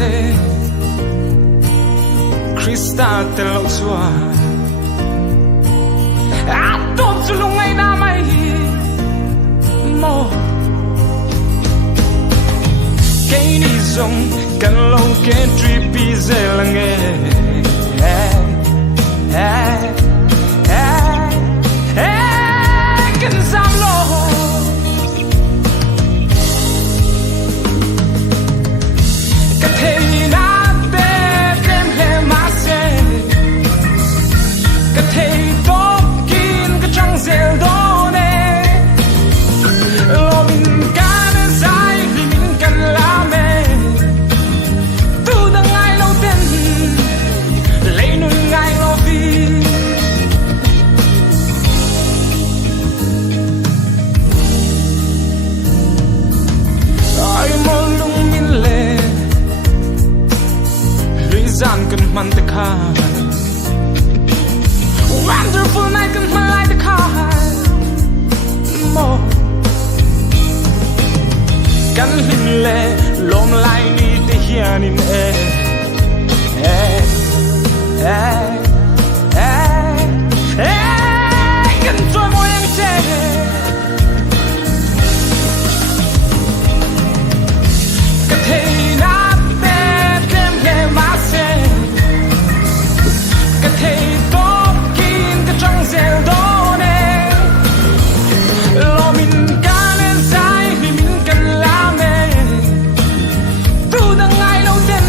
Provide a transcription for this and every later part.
se Krista te lo chua a top sulung ai na mai mo cái ni zong kan lo ke tri pi ze lang e kan sam lo ka the na te kem le ma se ka the to kin ka chang zel do ne lo min kan sai li min kan la me tu da ngai lo ten le nu ngai lo vi ai mo lung min le lui zan kan man te kha wonderful night kan man like the car mo kan hin le lom lai ni te hian in kan trôi môi em che ka the na te kem le ma se ka the to kin ka chang zel do ne lo min kan en sai ni min kan la me tu da ngai lo ten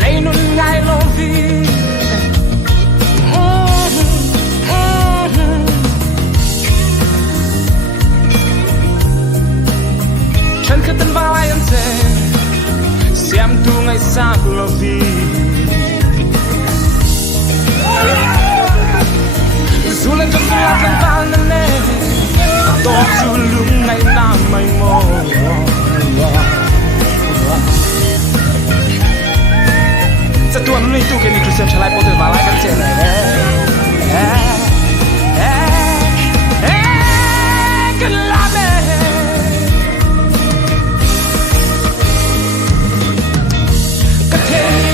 le nun ngai lo vi chân khất tân vào ai ăn xe xem tu ngày xa lo vi dù lên cho tôi ăn vào nên nè to dù lúc ngày nam mây mồ sẽ tuần này tu cái này Christian trở lại có thể vào lại các chuyện này cần làm cái thế